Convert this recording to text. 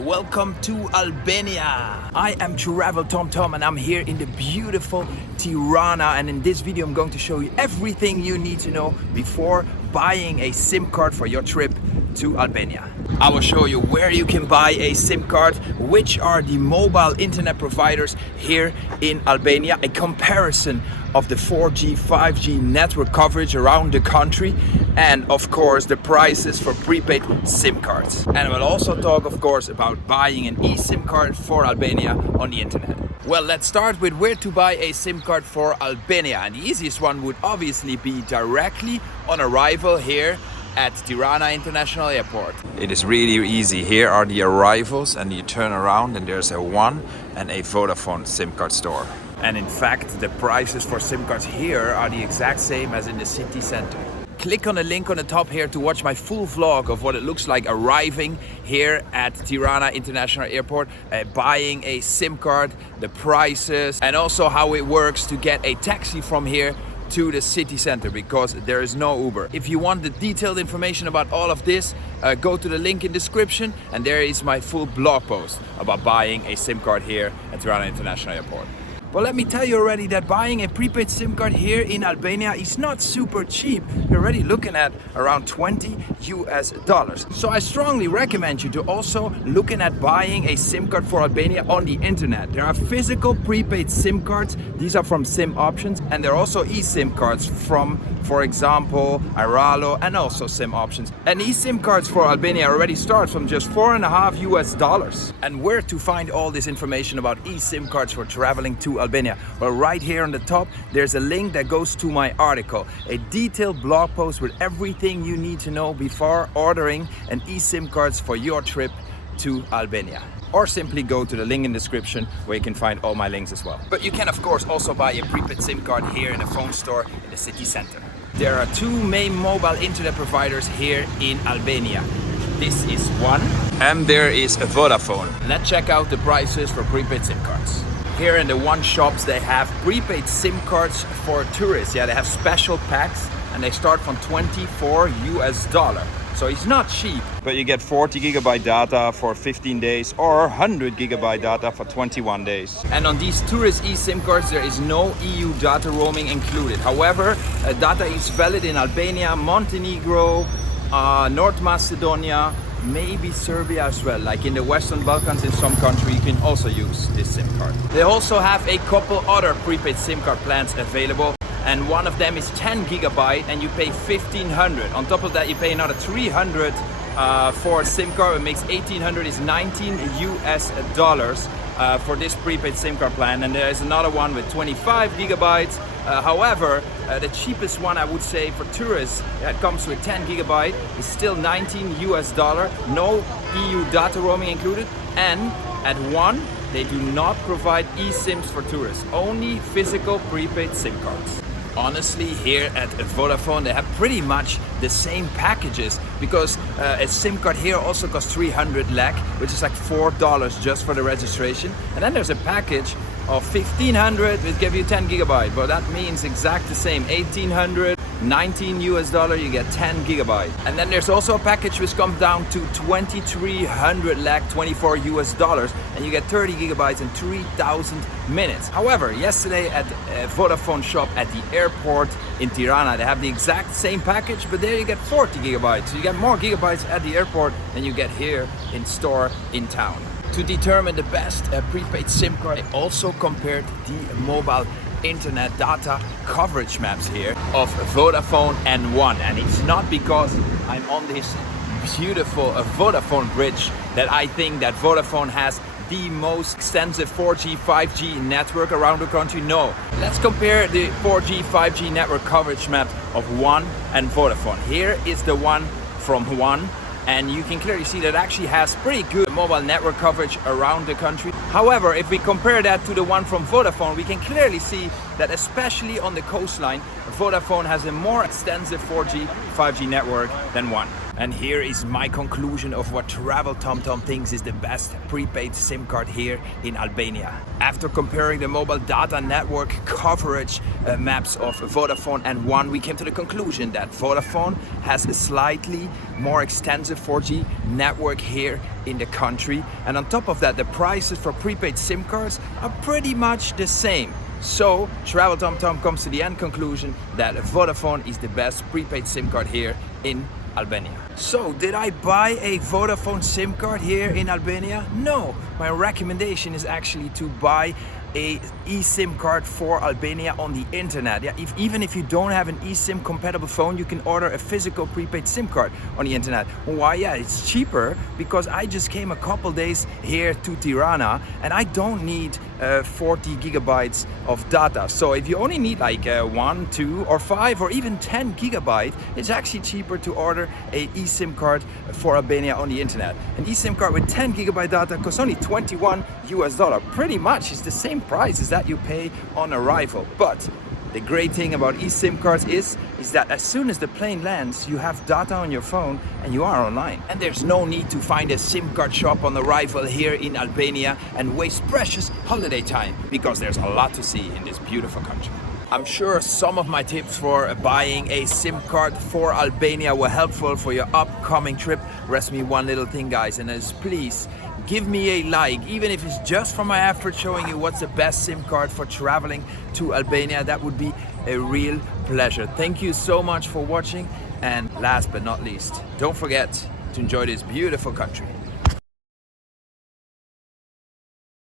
Welcome to Albania. I am Traveltomtom and I'm here in the beautiful Tirana, and in this video I'm going to show you everything you need to know before buying a SIM card for your trip to Albania. I will show you where you can buy a SIM card, which are the mobile internet providers here in Albania, a comparison of the 4G, 5G network coverage around the country, and of course the prices for prepaid SIM cards. And I will also talk of course about buying an eSIM card for Albania on the internet. Well, let's start with where to buy a SIM card for Albania, and the easiest one would obviously be directly on arrival here at Tirana International Airport. It is really easy. Here are the arrivals, and you turn around and there's a One and a Vodafone SIM card store. And in fact, the prices for SIM cards here are the exact same as in the city center. Click on the link on the top here to watch my full vlog of what it looks like arriving here at Tirana International Airport, buying a SIM card, the prices, and also how it works to get a taxi from here to the city center, because there is no Uber. If you want the detailed information about all of this, go to the link in description, and there is my full blog post about buying a SIM card here at Tirana International Airport. Well, let me tell you already that buying a prepaid SIM card here in Albania is not super cheap. You're already looking at around $20 US. So I strongly recommend you to also looking at buying a SIM card for Albania on the internet. There are physical prepaid SIM cards. These are from SIM options, and there are also eSIM cards from, for example, Iralo, and also SIM options. And eSIM cards for Albania already start from just $4.5 US. And where to find all this information about eSIM cards for traveling to Albania? Well, right here on the top there's a link that goes to my article, a detailed blog post with everything you need to know before ordering an eSIM cards for your trip to Albania. Or simply go to the link in the description where you can find all my links as well. But you can of course also buy a prepaid SIM card here in a phone store in the city center. There are two main mobile internet providers here in Albania. This is One, and there is a Vodafone. Let's check out the prices for prepaid SIM cards. Here in the One shops they have prepaid SIM cards for tourists. Yeah, they have special packs and they start from $24 US. So it's not cheap, but you get 40 GB data for 15 days or 100 GB data for 21 days. And on these tourist eSIM cards there is no EU data roaming included. However, data is valid in Albania, Montenegro, North Macedonia, maybe Serbia as well. Like in the Western Balkans, in some countries you can also use this SIM card. They also have a couple other prepaid SIM card plans available, and one of them is 10 GB and you pay 1,500. On top of that you pay another 300 for a SIM card. It makes 1,800 is $19 US for this prepaid SIM card plan. And there is another one with 25 GB. However, the cheapest one I would say for tourists that comes with 10 GB is still $19 US, no EU data roaming included. And at One, they do not provide eSIMs for tourists, only physical prepaid SIM cards. Honestly, here at Vodafone they have pretty much the same packages, because a SIM card here also costs 300 lek, which is like $4 just for the registration. And then there's a package of 1,500 which give you 10 GB, but that means exact the same, 1,800, $19 US, you get 10 GB. And then there's also a package which comes down to 2,300 lek, $24 US, and you get 30 GB and 3,000 minutes. However, yesterday at a Vodafone shop at the airport in Tirana, they have the exact same package, but there you get 40 GB. So you get more gigabytes at the airport than you get here in store in town. To determine the best prepaid SIM card, I also compared the mobile internet data coverage maps here of Vodafone and One. And it's not because I'm on this beautiful Vodafone bridge that I think that Vodafone has the most extensive 4G, 5G network around the country. No. Let's compare the 4G, 5G network coverage map of One and Vodafone. Here is the one from One, and you can clearly see that it actually has pretty good mobile network coverage around the country. However, if we compare that to the one from Vodafone, we can clearly see that especially on the coastline, Vodafone has a more extensive 4G, 5G network than One. And here is my conclusion of what Traveltomtom thinks is the best prepaid SIM card here in Albania. After comparing the mobile data network coverage maps of Vodafone and One, we came to the conclusion that Vodafone has a slightly more extensive 4G network here in the country. And on top of that, the prices for prepaid SIM cards are pretty much the same. So Traveltomtom comes to the end conclusion that Vodafone is the best prepaid SIM card here in Albania. So, did I buy a Vodafone SIM card here in Albania? No, my recommendation is actually to buy a eSIM card for Albania on the internet. Yeah, even if you don't have an eSIM compatible phone, you can order a physical prepaid SIM card on the internet. Why? Yeah, it's cheaper because I just came a couple days here to Tirana and I don't need 40 gigabytes of data. So if you only need like 1, 2 or 5 or even 10 gigabytes, it's actually cheaper to order a eSIM card for Albania on the internet. An eSIM card with 10 gigabyte data costs only $21 US. Pretty much it's the same price as that you pay on arrival. But the great thing about eSIM cards is that as soon as the plane lands, you have data on your phone and you are online. And there's no need to find a SIM card shop on arrival here in Albania and waste precious holiday time, because there's a lot to see in this beautiful country. I'm sure some of my tips for buying a SIM card for Albania were helpful for your upcoming trip. Rest me one little thing, guys, and that is please give me a like, even if it's just for my effort showing you what's the best SIM card for traveling to Albania. That would be a real pleasure. Thank you so much for watching, and last but not least, don't forget to enjoy this beautiful country.